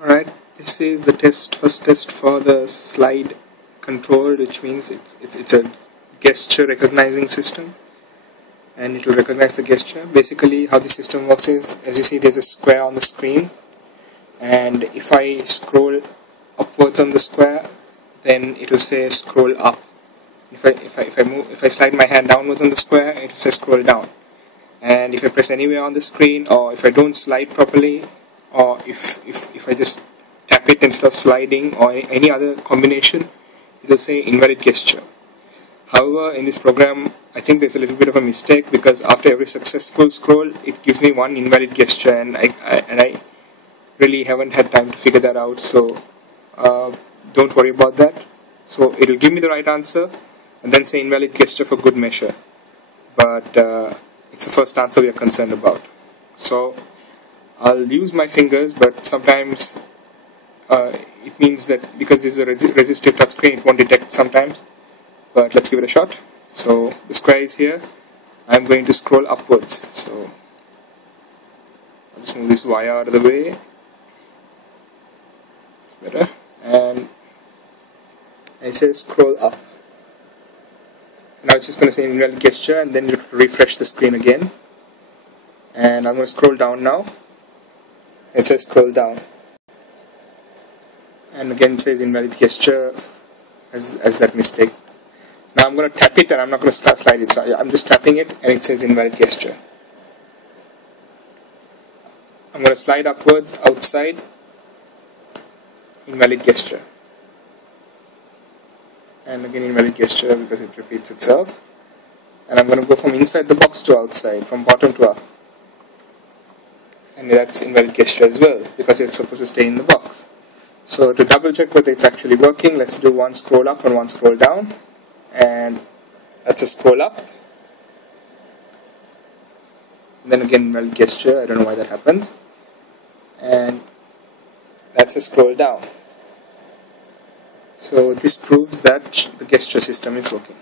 Alright, this is the first test for the slide control, which means it's a gesture recognizing system, and it will recognize the gesture. Basically how the system works is, as you see, there's a square on the screen, and if I scroll upwards on the square, then it will say scroll up. If I slide my hand downwards on the square, it will say scroll down. And if I press anywhere on the screen, or if I don't slide properly, or if I just tap it instead of sliding, or any other combination, it will say invalid gesture. However, in this program, I think there's a little bit of a mistake, because after every successful scroll, it gives me one invalid gesture, and I really haven't had time to figure that out. So don't worry about that. So it'll give me the right answer and then say invalid gesture for good measure, but it's the first answer we are concerned about. So I'll use my fingers, but sometimes it means that because this is a resistive touchscreen, it won't detect sometimes, but let's give it a shot. So the square is here. I'm going to scroll upwards, so I'll just move this wire out of the way. It's better. And it says scroll up. Now it's just going to say invalid gesture, and then you refresh the screen again. And I'm going to scroll down now. It says scroll down, and again it says invalid gesture as that mistake. Now I'm going to tap it, and I'm not going to slide it, so I'm just tapping it, and it says invalid gesture. I'm going to slide upwards, outside, invalid gesture, and again invalid gesture because it repeats itself. And I'm going to go from inside the box to outside, from bottom to up, and that's invalid gesture as well, because it's supposed to stay in the box. So to double check whether it's actually working, let's do one scroll up and one scroll down, and that's a scroll up, and then again invalid gesture. I don't know why that happens, and that's a scroll down. So this proves that the gesture system is working.